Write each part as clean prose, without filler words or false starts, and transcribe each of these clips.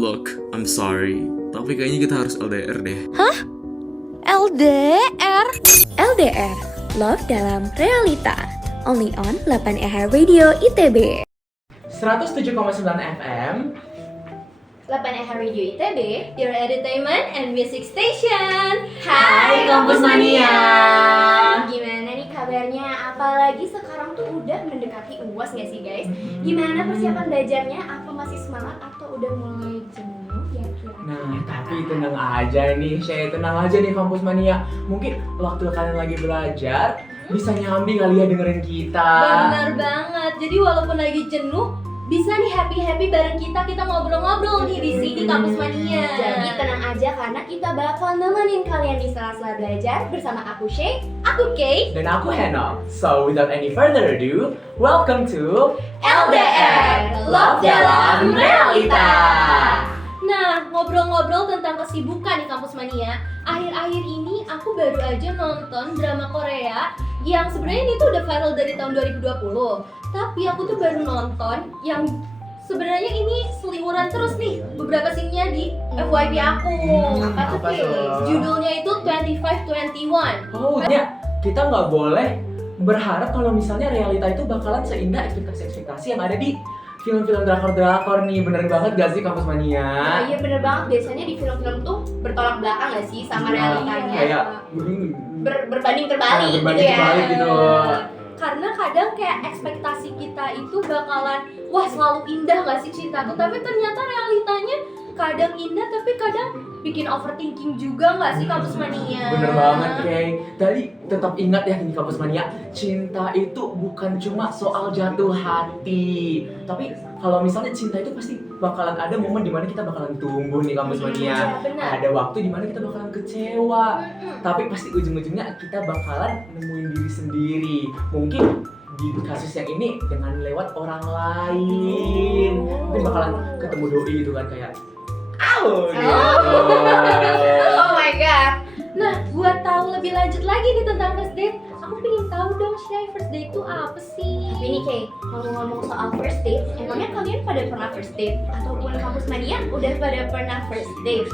Look, I'm sorry, tapi kayaknya kita harus LDR deh. LDR? LDR, Love dalam Realita. Only on 8EH Radio ITB. 107,9 FM 8EH Radio ITB, your entertainment and music station. Hai Kampus Mania. Gimana nih kabarnya? Apalagi sekarang tuh udah mendekati UAS gak sih guys? Gimana persiapan belajarnya? Apa masih semangat atau udah mulai jenuh ya kira-kira? Nah, tapi tenang aja nih, tenang aja nih Kampus Mania. Mungkin waktu kalian lagi belajar bisa nyambi kali ya dengerin kita. Benar banget. Jadi walaupun lagi jenuh, bisa nih happy bareng kita ngobrol-ngobrol nih di sini Kampus Mania. Jadi tenang aja karena kita bakal nemenin kalian di sela-sela belajar bersama aku Shay, aku Kay, Dan aku Henok. So without any further ado, welcome to LDR, Love dalam Realita. Nah, ngobrol-ngobrol tentang kesibukan di Kampus Mania, akhir-akhir ini aku baru aja nonton drama Korea yang sebenarnya ini tuh udah viral dari tahun 2020. Tapi aku tuh baru nonton yang sebenarnya ini seliweran terus nih beberapa scene-nya di FYP aku. Apa tuh, apa Kay? tuh? Judulnya itu 2521. Oh ya, kita nggak boleh berharap kalau misalnya realita itu bakalan seindah ekspektasi yang ada di film-film drakor nih. Bener banget gak sih Kampus Mania? Nah, iya bener banget, biasanya di film-film tuh bertolak belakang gak sih sama realitanya? Kayak Berbanding terbalik berbanding gitu ya. terbalik gitu. Karena kadang kayak ekspektasi kita itu bakalan wah selalu indah gak sih cintaku, tapi ternyata realitanya kadang indah tapi kadang bikin overthinking juga gak sih Kampus Mania? Bener banget Kay. Tadi tetap ingat ya ini Kampus Mania, cinta itu bukan cuma soal jatuh hati. Tapi kalau misalnya cinta itu pasti bakalan ada momen dimana kita bakalan tumbuh nih Kampus Mania. benar. Ada waktu dimana kita bakalan kecewa. Tapi pasti ujung-ujungnya kita bakalan nemuin diri sendiri. Mungkin di kasus yang ini dengan lewat orang lain. Mungkin bakalan ketemu doi gitu kan kayak gitu. Oh my god. Nah, buat tahu lebih lanjut lagi nih tentang first date, aku pengen tahu dong Shay, first date itu apa sih? Tapi nih Kay, ngomong-ngomong soal first date, emangnya kalian pada pernah first date? Ataupun Kampus Mania udah pada pernah first date?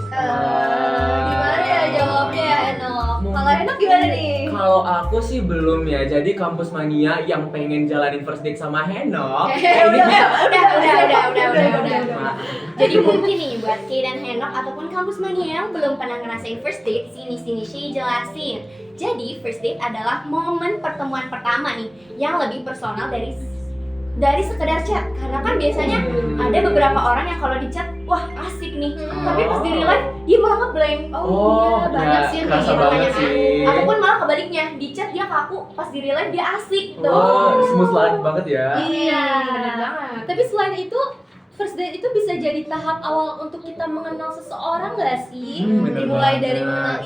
Gimana ya jawabnya ya Enok? Kalau Enok gimana nih? Kalau aku sih belum ya. Jadi Kampus Mania yang pengen jalanin first date sama Henok, Udah. Jadi mungkin nih buat Kay dan Henok ataupun Kampus Mania yang belum pernah ngerasain first date, sini Shay jelasin. Jadi first date adalah momen pertemuan pertama nih yang lebih personal dari sekedar chat. Karena kan biasanya ada beberapa orang yang kalau di chat wah asik nih, tapi pas di real life dia malah ngeblank. Iya banyak sih yang kayak kerasa gitu banget kan. sih. Ataupun malah kebaliknya, di chat dia kaku, pas di real life dia asik tuh. Oh, smooth banget ya. Iya, benar banget. Tapi selain itu, first date itu bisa jadi tahap awal untuk kita mengenal seseorang nggak sih? Bener Dimulai banget. dari mengenal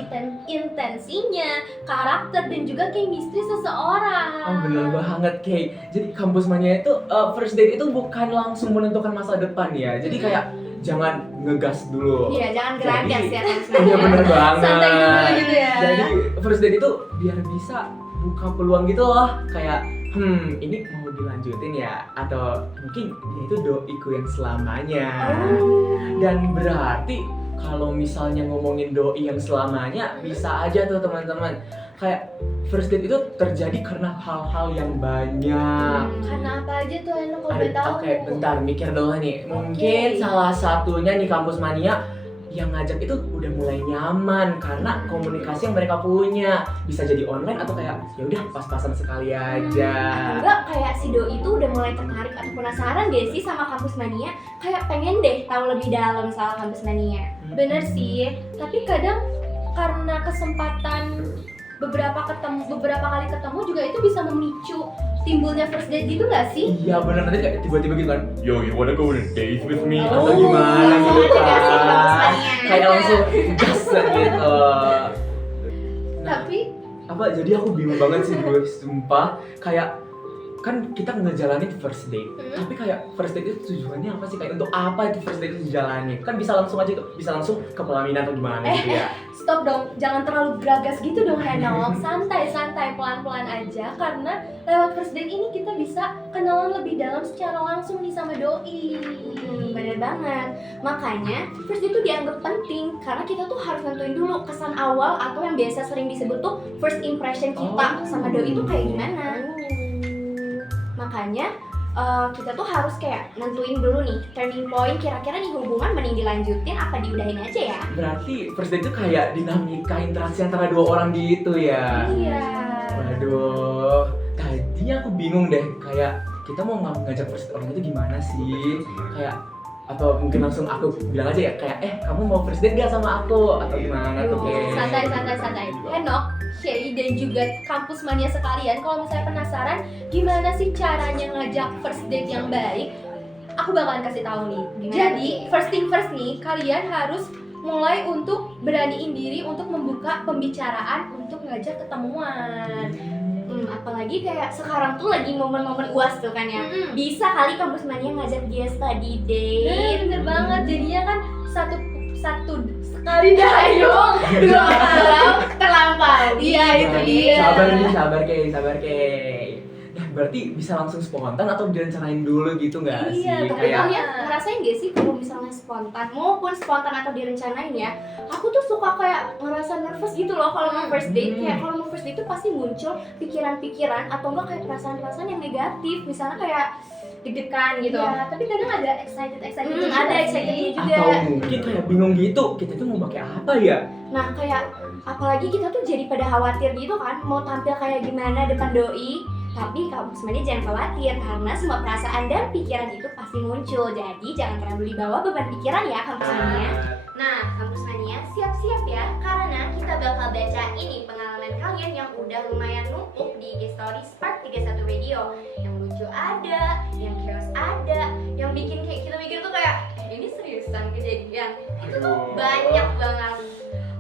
intensinya, karakter dan juga chemistry seseorang. Oh bener banget Kay. Jadi Kampus Mania itu first date itu bukan langsung menentukan masa depan ya. Jadi kayak jangan ngegas dulu. Iya, jangan geragas Jadi- ya Kampus Iya Mania. bener banget. Santai dulu gitu ya. Jadi first date itu biar bisa buka peluang gitu loh. Kayak ini mau dilanjutin ya, atau mungkin dia itu doiku yang selamanya. Dan berarti kalau misalnya ngomongin doi yang selamanya, bisa aja tuh teman-teman. Kayak first date itu terjadi karena hal-hal yang banyak. Karena apa aja tuh Eno kalau boleh tahu? Oke, bentar mikir dulu nih. Mungkin salah satunya nih Kampus Mania yang ngajak itu udah mulai nyaman karena komunikasi yang mereka punya. Bisa jadi online atau kayak ya udah pas-pasan sekali aja. Enggak, kayak si doi itu udah mulai tertarik atau penasaran deh sih sama Kampus Mania. Kayak pengen deh tahu lebih dalam soal Kampus Mania. Bener sih, tapi kadang karena kesempatan beberapa kali ketemu juga itu bisa memicu timbulnya first date gitu nggak sih? Iya bener, nanti kayak tiba-tiba gitu kan, yo you wanna go on a date with me? Oh, Atau gimana langsung gitu aja kasih Kampus kan. Mania. Kayak langsung gas gitu. Nah, Tapi apa jadi aku bingung banget sih gue, sumpah. Kayak kan kita ngejalanin first date, tapi kayak first date itu tujuannya apa sih? Kayak untuk apa itu first date itu dijalani? Kan bisa langsung aja tuh, bisa langsung ke pelaminan atau gimana gitu ya. Stop dong, jangan terlalu beragas gitu dong Henok. Santai-santai, pelan-pelan aja. Karena lewat first date ini kita bisa kenalan lebih dalam secara langsung nih sama doi. Bener banget. Makanya first date itu dianggap penting karena kita tuh harus nentuin dulu kesan awal atau yang biasa sering disebut tuh first impression kita sama doi itu kayak gimana. Makanya kita tuh harus kayak nentuin dulu nih turning point, kira-kira nih hubungan mending dilanjutin apa diudahin aja ya. Berarti first date itu kayak dinamika interaksi antara dua orang gitu ya. Iya. Waduh, tadinya aku bingung deh, kayak kita mau ngajak first date orang itu gimana sih? Kayak atau mungkin langsung aku bilang aja ya kayak kamu mau first date gak sama aku atau gimana tuh kayak. Santai. Henok, Shay dan juga kampus mania sekalian, kalau misalnya penasaran gimana sih caranya ngajak first date yang baik, aku bakalan kasih tahu nih. Gimana? Jadi first thing first nih, kalian harus mulai untuk beraniin diri untuk membuka pembicaraan untuk ngajak ketemuan. Apalagi kayak sekarang tuh lagi momen-momen UAS tuh kan ya. Bisa kali kampus mania ngajak dia study date. Bener banget, jadinya kan satu sekali dayung dua malam terlampau. Iya itu dia. Sabar Kay. Nah, berarti bisa langsung spontan atau direncanain dulu gitu nggak sih? Iya, Tapi Kayak kalian ngerasain gak sih kalau misalnya spontan, maupun spontan atau direncanain ya, aku tuh suka kayak ngerasa nervous gitu loh kalau mau first date. Kayak kalau mau first date tuh pasti muncul pikiran-pikiran atau enggak kayak perasaan-perasaan yang negatif, misalnya kayak deg-degan gitu. Iya, tapi kadang ada excited Ada excitednya juga. atau mungkin kayak bingung gitu, kita tuh mau pakai apa ya? Nah kayak apalagi kita tuh jadi pada khawatir gitu kan, mau tampil kayak gimana depan doi. Tapi kampus mania jangan khawatir karena semua perasaan dan pikiran itu pasti muncul. Jadi jangan terlalu dibawa beban pikiran ya kampus mania. Nah kampus mania siap-siap ya, karena kita bakal baca ini pengalaman kalian yang udah lumayan numpuk di IG Story Spark 31 Radio. Yang lucu ada, yang chaos ada, yang bikin kayak kita mikir tuh kayak ini seriusan kejadian. Itu tuh banyak banget.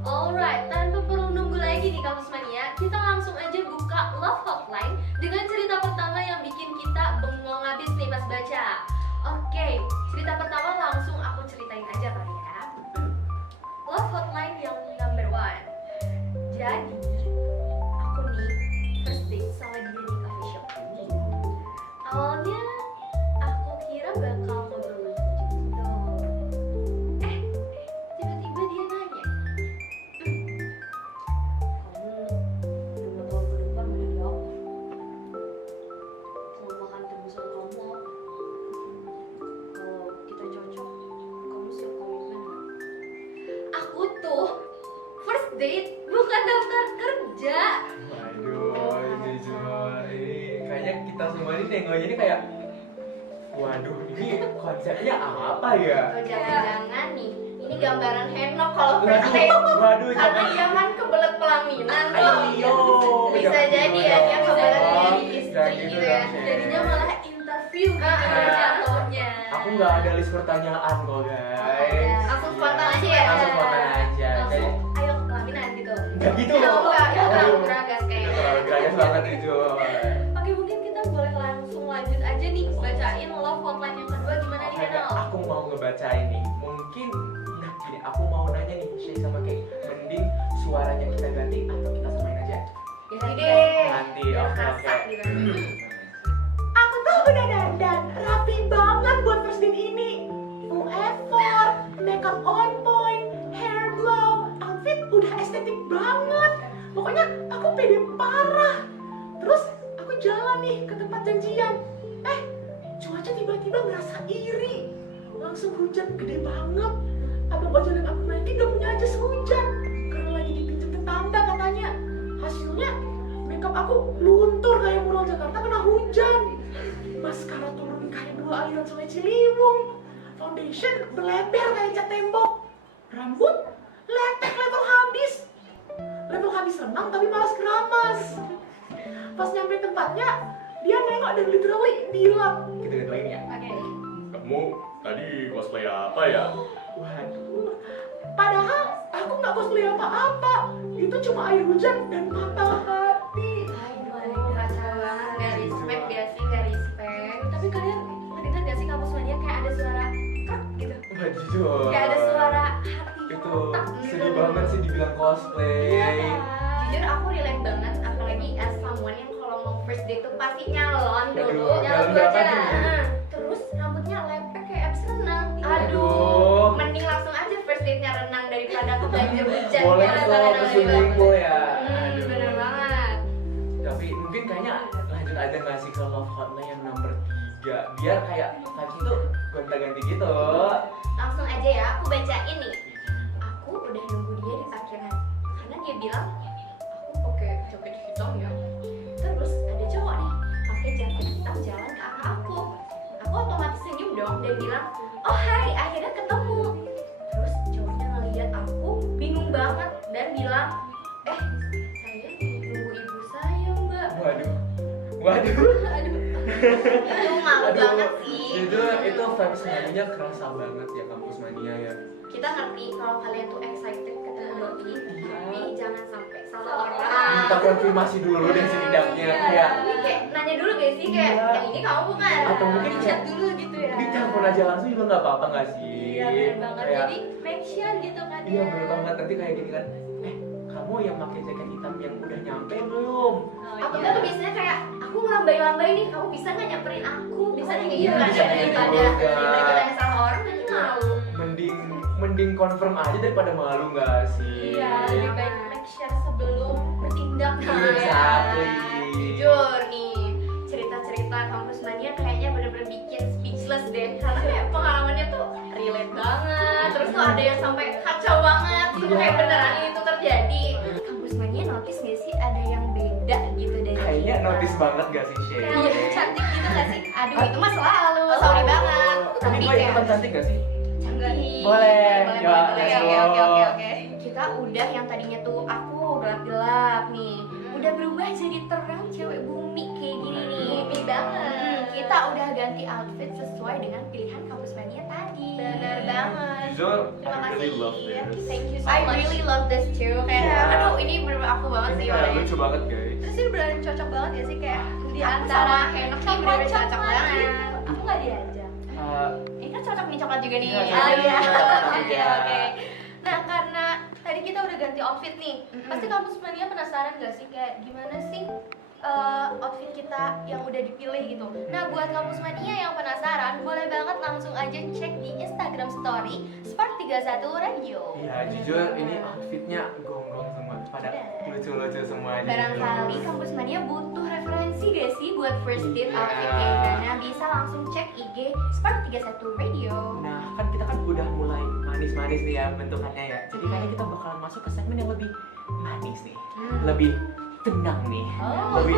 Alright, tanpa perlu nunggu lagi di kampus mania, kita langsung aja buka Love Hotline dengan cerita pertama yang bikin kita bengong habis nih pas baca. Oke, cerita pertama langsung aku ceritain aja kali ya. Love Hotline yang number 1. Jadi, aku nih first date sama dia di coffee shop. Awalnya aku kira bakal ngobrol gitu. Tiba-tiba dia nanya, kamu udah tahu ke depan mau jadi apa? Selama makan tebusan kamu, kalau kita cocok, kamu siap komitmen nggak? Aku tuh first date bukan daftar kerja. Waduh, jujur, kayaknya kita semua ini nengoknya ini kayak, waduh, ini konsepnya apa ya? Oh, jangan-jangan nih, ini gambaran Henok kalau first Waduh, date. waduh, Karena dia kan kebelet pelaminan tuh. Ayo, Bisa jadi ya dia kebelet jadi istri gitu gitu ya. dong. Jadinya malah interview gitu Ah. jatuhnya. Aku nggak ada list pertanyaan kok guys. Langsung spontan aja ya. Langsung spontan aja. Langsung ayo ke pelaminan gitu. Nggak gitu. Enggak, itu terlalu Aduh. beragas Itu kayaknya. terlalu geragas banget itu. Oke, mungkin kita boleh langsung lanjut aja nih bacain love hotline yang kedua gimana nih Oke, Henok? aku mau ngebacain nih. Mungkin gini, aku mau nanya nih Shay sama Kay, mending suaranya kita ganti atau kita samain aja? Ganti deh. Ganti, Biar oke. kerasa gitu. Aku tuh udah dandan rapi banget buat first date ini. Full effort, makeup on point, hair blow, outfit udah estetik banget. Pokoknya aku pede parah. Terus aku jalan nih ke tempat janjian. Cuaca tiba-tiba ngerasa iri. Langsung hujan gede banget. Abang ojol yang aku naikin gak punya jas hujan karena lagi dipinjam tetangga katanya. Hasilnya makeup aku luntur kayak mural Jakarta kena hujan. Maskara turun kayak dua aliran sungai Ciliwung. Foundation berleber kayak cat tembok. Rambut lepek level habis. Level habis renang tapi malas keramas. Pas nyampe tempatnya, dia nengok dan literally bilang, Kita ganti lagi ya. Oke. Kamu tadi cosplay apa ya? Waduh. padahal aku nggak cosplay apa-apa. Itu cuma air hujan dan patah hati. Kacau banget, gak respect ya sih, gak kalian ngedengar gak sih kampus mania kayak ada suara krek gitu? Wah jujur. Kayak ada suara hati Itu kotak gitu. sedih banget sih dibilang cosplay. Iya kan? Jujur aku relate banget, apalagi as someone yang kalau mau first date tuh pasti nyalon dulu. Aduh, Nyalon nyalon aja. apa tuh? Terus rambutnya lepek kayak abis renang. Aduh. Mending langsung aja first date-nya renang daripada ke banjir hujan. Boleh Ya, tuh renang ke lebih swimming bagus. pool ya. Bener banget. Tapi mungkin kayaknya lanjut aja nggak sih ke love hotline yang nomor 3 biar kayak vibes itu gonta-ganti gitu. Langsung aja ya, aku bacain nih. Aku udah nunggu dia di parkiran karena dia bilang aku pakai jaket hitam ya. Terus ada cowok nih pakai jaket hitam jalan ke arah aku. Aku otomatis senyum dong dan bilang, oh hai, akhirnya ketemu. Terus cowoknya ngeliat aku bingung banget dan bilang, saya nunggu ibu saya mbak. Waduh. Itu malu Aduh. banget sih. Itu vibes maninya kerasa banget ya kampus mania ya. Kita ngerti kalau kalian tuh excited ketemu Doi, tapi jangan sampai salah orang. Minta konfirmasi dulu deh setidaknya kayak Tapi kayak nanya dulu gak sih kayak Iya. yang ini kamu bukan? Atau mungkin Chat kayak dulu gitu ya. di telepon aja langsung juga nggak apa-apa nggak sih? Iya bener banget. Kayak, Jadi make sure gitu kan iya ya. bener banget nanti kayak gini kan. Kamu yang pakai jaket hitam yang udah nyampe belum? Atau enggak tuh biasanya kayak aku ngelambai-lambai nih, kamu bisa nggak nyamperin aku? Bisa kayak gitu Iya, kan bisa ya, kayak daripada gitu, Kak. kita yang salah orang nanti malu. Mending confirm aja daripada malu nggak sih? Iya, lebih baik make sure sebelum bertindak. Exactly. Jujur nih, cerita-cerita kampus mania kayaknya bener-bener bikin speechless deh. Karena kayak pengalamannya tuh relate banget. Terus tuh ada yang sampai kacau banget. Itu kayak beneran ini tuh terjadi. Kampus mania notice gak sih ada yang beda gitu dari Kayaknya kita? notice banget gak sih Shay? Kayak lebih cantik gitu gak sih? Aduh itu mah selalu, sorry banget. Tapi Tapi gue kayak ikutan cantik gak sih? cantik. Boleh. Boleh, Ya, boleh. let's Oke. go. Kita udah yang tadinya tuh aku gelap-gelap nih, udah berubah jadi terang cewek bumi kayak gini nih. Bumi banget. Kita udah ganti outfit sesuai dengan pilihan kampus mania tadi. Bener banget. Jujur, Terima I kasih. really love this. Thank you so I much. really love this too. Kayak, Iya. aduh ini bener aku banget Ini sih kayak orangnya. lucu banget guys. Terus ini beneran cocok banget ya sih kayak di Aku antara sama Henok nih bener-bener cocok banget. gitu. Aku nggak diajak. Ini kan cocok nih coklat juga nih. Iya, Ah, cocok. iya. Oke oke. Nah karena tadi kita udah ganti outfit nih, pasti kampus mania penasaran gak sih kayak gimana sih outfit kita yang udah dipilih gitu. Nah buat kampus mania yang penasaran, boleh banget langsung aja cek di Instagram Story Spark31 Radio. Iya jujur ini outfitnya gonggong semua pada lucu-lucu semuanya. Barangkali kampus mania butuh referensi gak sih buat first date Iya. outfit kayak gimana? Bisa langsung cek IG Spark31 Radio. Nah kan kita kan udah mulai manis-manis nih ya bentukannya ya. Jadi kayaknya kita bakalan masuk ke segmen yang lebih manis nih, lebih tenang nih, lebih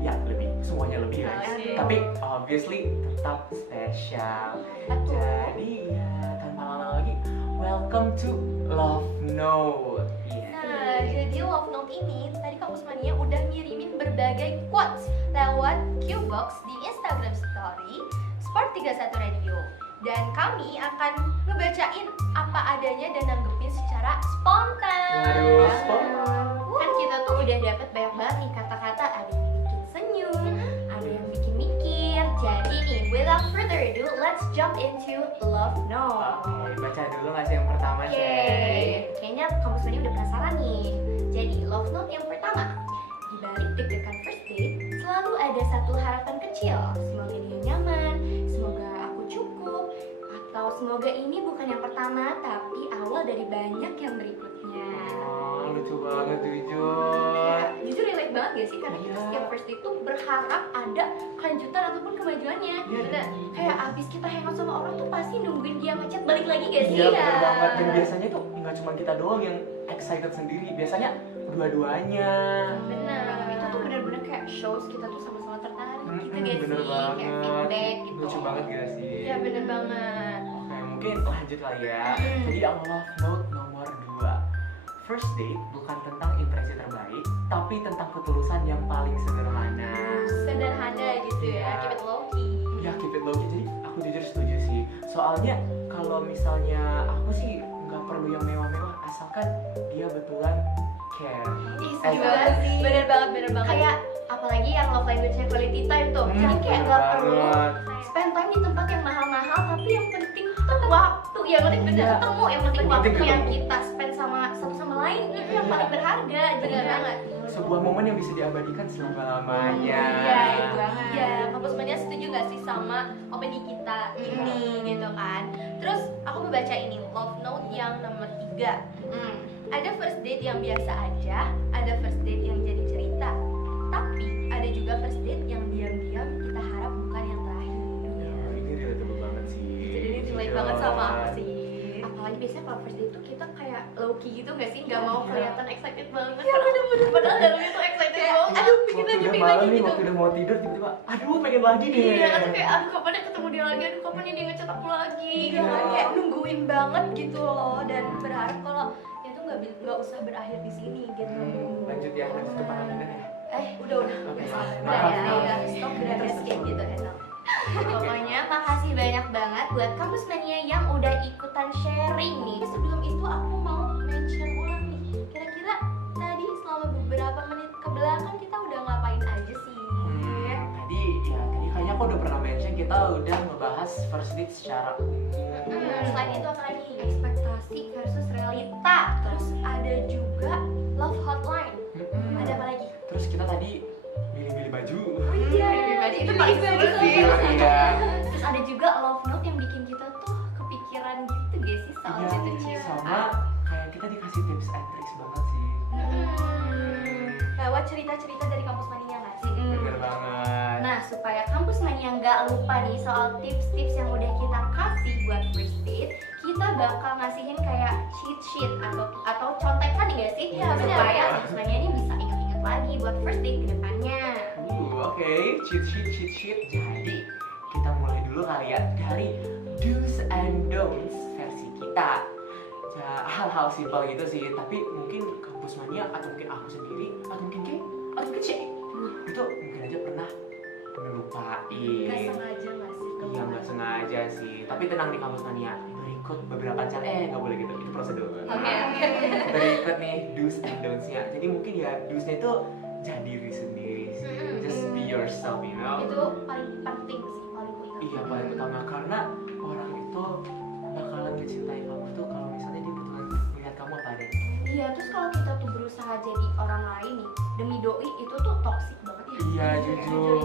ya lebih semuanya lebih guys. Asik. Tapi obviously tetap spesial. Betul. Jadi ya tanpa lama lagi, welcome to Love Note. Iya. Nah, jadi Love Note ini tadi kampus mania udah ngirimin berbagai quotes lewat Qbox di Instagram Story Sport31 Radio. Dan kami akan ngebacain apa adanya dan nanggepin secara spontan. Waduh, spontan. Kan kita tuh udah dapet banyak banget nih kata-kata, ada yang bikin senyum, ada yang bikin mikir. Jadi nih, without further ado, let's jump into Love Note. Oke, baca dulu nggak sih yang pertama Oke, Shay? kayaknya kamu semuanya udah penasaran nih. Jadi Love Note yang pertama, di balik deg-degan first date, selalu ada satu harapan kecil. Semoga dia nyaman, semoga aku cukup, atau semoga ini bukan yang pertama, tapi awal dari banyak yang berikutnya. Oh, lucu banget jujur. Ya, jujur relate banget gak sih? Karena kita Iya. setiap first date tuh berharap ada kelanjutan ataupun kemajuannya. Iya, Nah, kayak abis kita hangout sama orang tuh pasti nungguin dia ngechat balik lagi gak sih? Iya bener banget. Dan biasanya tuh nggak cuma kita doang yang excited sendiri. Biasanya dua-duanya. Bener, itu tuh bener-bener kayak shows kita tuh sama-sama tertarik gitu gak Bener sih? banget. Kayak feedback gitu. Lucu banget gak sih? Ya bener banget. Oke, mungkin lanjut kali ya. Jadi yang Love Note nomor 2. First date bukan tentang impresi terbaik, tapi tentang ketulusan yang paling sederhana. Sederhana gitu ya, Iya. keep it low key. Ya keep it low key. Jadi aku jujur setuju sih. Soalnya kalau misalnya aku sih nggak perlu yang mewah-mewah, asalkan dia betulan care. Ih, Eh, setuju banget sih. Bener banget, bener banget. Kayak apalagi yang love language-nya quality time tuh. Jadi kayak nggak perlu spend time di tempat yang mahal-mahal, tapi yang penting tuh waktu. Yang penting bener ketemu, yang penting waktu yang kita spend sama satu sama lain itu yang paling berharga. Bener banget. Sebuah momen yang bisa diabadikan selama-lamanya. Iya, itu banget. Iya, kampus mania setuju gak sih sama opini kita ini gitu kan? Terus aku membaca ini love note yang nomor 3. Ada first date yang biasa aja, ada first date yang jadi cerita. Tapi ada juga first date yang diam-diam kita harap bukan yang terakhir. Ini relatable banget sih. Jadi ini relate banget sama aku sih. Apalagi biasanya kalau first date tuh kita kayak low key gitu gak sih? Gak mau kelihatan excited banget. Iya bener-bener. Padahal dalamnya tuh excited banget. Aduh, bikin Waktu lagi, udah bikin malam lagi nih, gitu. waktu udah mau tidur tiba-tiba, aduh pengen lagi nih. Iya, kan kayak aduh kapan ya ketemu dia lagi, aduh kapan ya dia ngechat aku lagi. Iya kan, kayak nungguin banget gitu loh, dan berharap kalau ya tuh nggak usah berakhir di sini gitu. Lanjut ya, lanjut ke Pangandaran ya. Udah. Oke, Udah ya, maaf. udah stop beres kayak gitu enak. Pokoknya makasih banyak banget buat Kampus Mania yang udah ikutan sharing nih. Sebelum itu aku mau mention ulang nih, kira-kira tadi selama beberapa menit ke belakang kita udah ngapain aja sih? Tadi kayaknya aku udah pernah mention kita udah ngebahas first date secara umum. Selain itu apa lagi? Ekspektasi versus realita. Terus ada juga love hotline. Ada apa lagi? Terus kita tadi milih-milih baju. Iya, itu paling seru sih. Iya. Terus ada juga love note yang bikin kita tuh kepikiran gitu gak sih soal Iya, jatuh cinta. sama kayak kita dikasih tips and tricks banget sih. Lewat cerita-cerita dari kampus mania nggak sih? Bener banget. Nah, supaya Kampus Mania nggak lupa nih soal tips-tips yang udah kita kasih buat first date, kita bakal ngasihin kayak cheat sheet atau contekan nih gak sih? Iya, benar. Supaya Kampus Mania ini bisa ingat-ingat lagi buat first date ke depannya. Oke, cheat sheet. Jadi kita mulai dulu kali ya dari do's and don'ts versi kita. Ya, hal-hal simpel gitu sih, tapi mungkin Kampus Mania atau mungkin aku sendiri atau mungkin Kay atau mungkin Cek itu mungkin aja pernah ngelupain. Gak sengaja nggak sih? Iya nggak sengaja sih, tapi tenang nih Kampus Mania, berikut beberapa cara nggak boleh gitu, itu prosedur. Oke. Berikut nih do's and don'ts-nya. Jadi mungkin ya do's-nya itu jadi diri sendiri sih, just be yourself, you know. Itu paling penting sih, paling utama. Iya paling utama karena orang itu bakalan mencintai kamu tuh kalau misalnya dia betulan melihat kamu apa adanya. Iya, terus kalau kita tuh berusaha jadi orang lain nih demi doi itu tuh toxic banget ya. Iya jujur.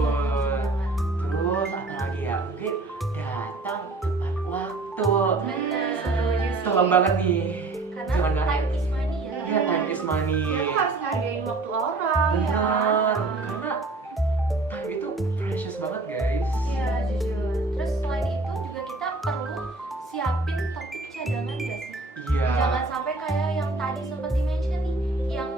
Terus apa lagi ya? Mungkin datang tepat waktu. Bener, setuju sih. Tolong banget nih. Karena Jangan time ngaret. is money ya. Iya time is money. Aku harus ngehargain waktu orang. Benar. Karena time itu precious banget guys. Iya jujur. Terus selain itu juga kita perlu siapin topik cadangan gak sih? Iya. Jangan sampai kayak yang tadi sempat di-mention nih, yang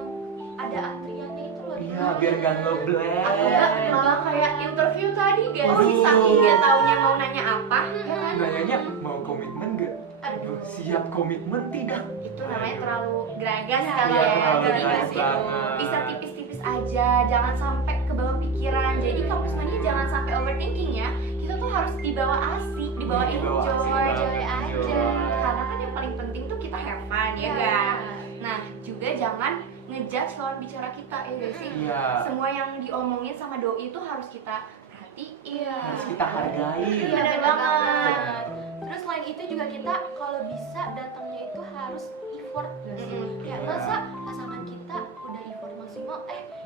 ada antriannya itu loh. Iya biar gak ngeblank. Atau enggak malah kayak interview tadi gak sih, Waduh. saking dia taunya mau nanya apa ya kan? Nanyanya mau komitmen gak? Aduh siap komitmen tidak? Itu namanya terlalu geragas Iya, kalau Iya ya. terlalu Geragas geragas itu. banget. Bisa tipis-tipis aja, jangan sampai ke bawah pikiran. Jadi Kampus Mania jangan sampai overthinking ya. Kita tuh harus dibawa asik, dibawa Iya, dibawa enjoy, asik banget, enjoy aja. enjoy. Karena kan yang paling penting tuh kita have fun ya kan. Nah juga jangan ngejudge lawan bicara kita ya gak sih? Iya. Semua yang diomongin sama doi itu harus kita perhatiin. Harus kita hargai. Iya, Bener bener banget. Terus selain itu juga kita kalau bisa datangnya itu harus effort gak sih? Ya masa pasangan kita udah effort maksimal,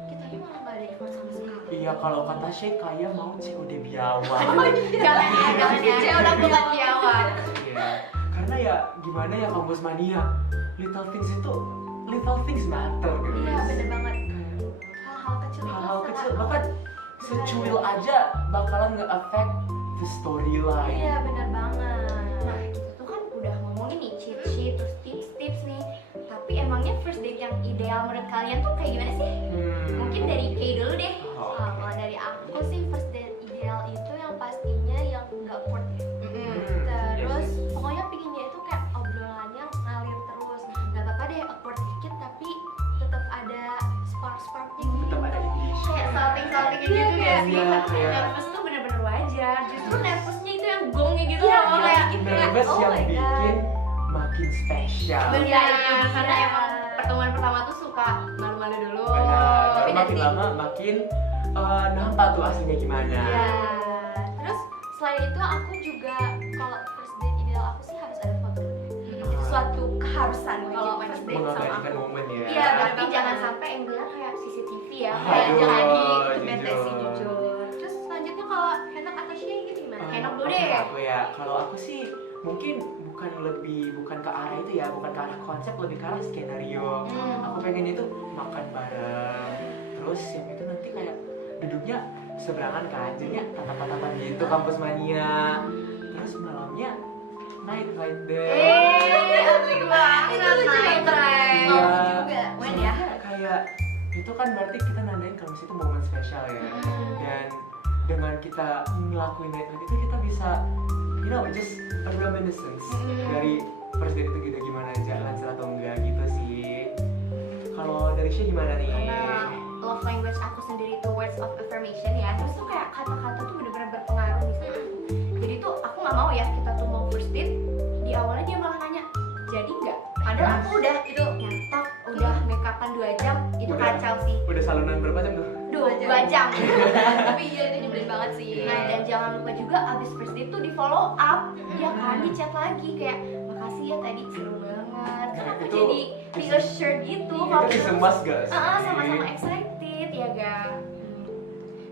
kita ini malah gak ada effort sama sekali. Iya kalau kata Sheikh kayak mau COD biawak. Jangan ya, Cewek udah bukan jawab. Iya. Karena ya gimana ya Kampus Mania, little things matter guys. Iya bener banget. Kayak Hal-hal kecil itu hal-hal sangat kecil bahkan secuil aja bakalan nge-affect the storyline. Iya bener banget. Nah, kita tuh kan udah ngomongin nih cheat sheet, terus tips-tips nih. Tapi emangnya first date yang ideal menurut kalian tuh kayak gimana sih? Mungkin dari Kay dulu deh. Oh, Kalau dari aku sih first date ideal itu yang pastinya yang nggak awkward ya. Terus pokoknya pinginnya itu kayak obrolannya ngalir terus. Gak apa-apa deh awkward dikit tapi tetap ada spark-sparknya gitu. tetap ada English. Kayak salting-salting gitu Iya, gak sih? iya, Karena iya. nervous tuh bener-bener wajar. Justru nervousnya itu yang gongnya gitu Iya, loh. iya. Kayak Nervous Oh yang my God. bikin makin spesial. bener Iya, karena iya. emang pertemuan pertama tuh suka malu-malu dulu. Benar. Tapi Makin nanti lama makin nampak tuh aslinya gimana. Ya, terus selain itu aku juga kalau first date ideal aku sih harus ada foto. Itu suatu keharusan kalau Wajib, first date sama Mengabadikan aku. momen ya. Iya, bener tapi banget. jangan sampai angle-nya kayak CCTV ya. Kayak Aduh, jangan itu jujur. bete sih jujur. Terus selanjutnya kalau Henok atau Shea gitu gimana? Henok dulu Oke, deh. aku ya, kalau aku sih mungkin bukan ke arah itu ya, bukan ke arah konsep, lebih ke arah skenario. Aku pengen itu makan bareng, terus yang itu nanti kayak duduknya seberangan kan, jadinya tatap-tatapan gitu kampus mania. Terus malamnya night ride deh. Asik banget. Itu lucu Night banget. ride. Iya. Mau juga. When ya? Soalnya kayak itu kan berarti kita nandain kalau itu momen spesial ya. Dan dengan kita ngelakuin night ride itu kita bisa just a reminiscence dari first date itu gitu, gimana aja lancar atau enggak gitu sih. Kalau dari Shea gimana nih? Karena love language aku sendiri itu words of affirmation ya. Terus tuh kayak kata-kata tuh bener-bener berpengaruh di sana. Jadi tuh aku nggak mau ya kita tuh mau first date di awalnya dia malah nanya jadi nggak? Padahal aku udah itu nyatok, udah make upan 2 jam, itu Udah. kacau sih. Udah salunan berapa jam tuh? 2 jam. Tapi iya itu nyebelin banget sih. Nah, dan jangan lupa juga abis first date tuh di follow up, ya kan, di chat lagi kayak makasih ya tadi seru banget. Kan aku Itu jadi reassured gitu Itu kalau bisa terus mas gak sih? sama-sama excited ya ga.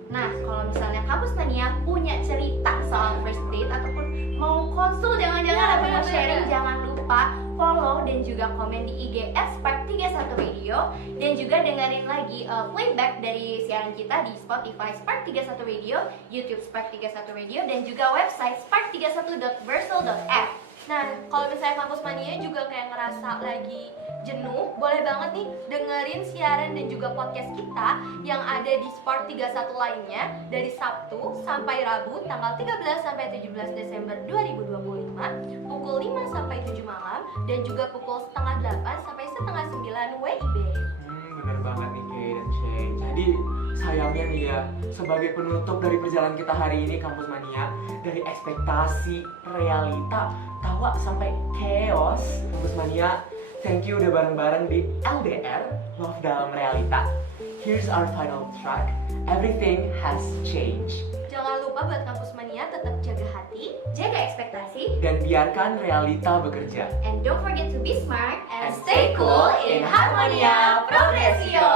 Nah, kalau misalnya kampus mania punya cerita soal first date ataupun mau konsul jangan-jangan Ya, atau mau bener-bener. sharing, jangan lupa follow dan juga komen di IG @spark31 Radio dan juga dengerin lagi playback dari siaran kita di Spotify Spark31 Radio, YouTube Spark31 Radio dan juga website spark31.versal.app. Nah, kalau misalnya kampus mania juga kayak ngerasa lagi jenuh, boleh banget nih dengerin siaran dan juga podcast kita yang ada di Sport 31 lainnya dari Sabtu sampai Rabu tanggal 13 sampai 17 Desember 2025 pukul 5 sampai 7 malam dan juga pukul setengah 8 sampai setengah 9 WIB. Bener banget nih Kay dan Shea. Jadi sayangnya nih ya, sebagai penutup dari perjalanan kita hari ini Kampus Mania, dari ekspektasi, realita, tawa sampai chaos, Kampus Mania, thank you udah bareng-bareng di LDR, Love Dalam Realita. Here's our final track, Everything Has Changed. Jangan lupa buat kampus mania tetap jaga hati Jaga ekspektasi Dan biarkan realita bekerja. and don't forget to be smart And stay cool in Harmonia Progresio.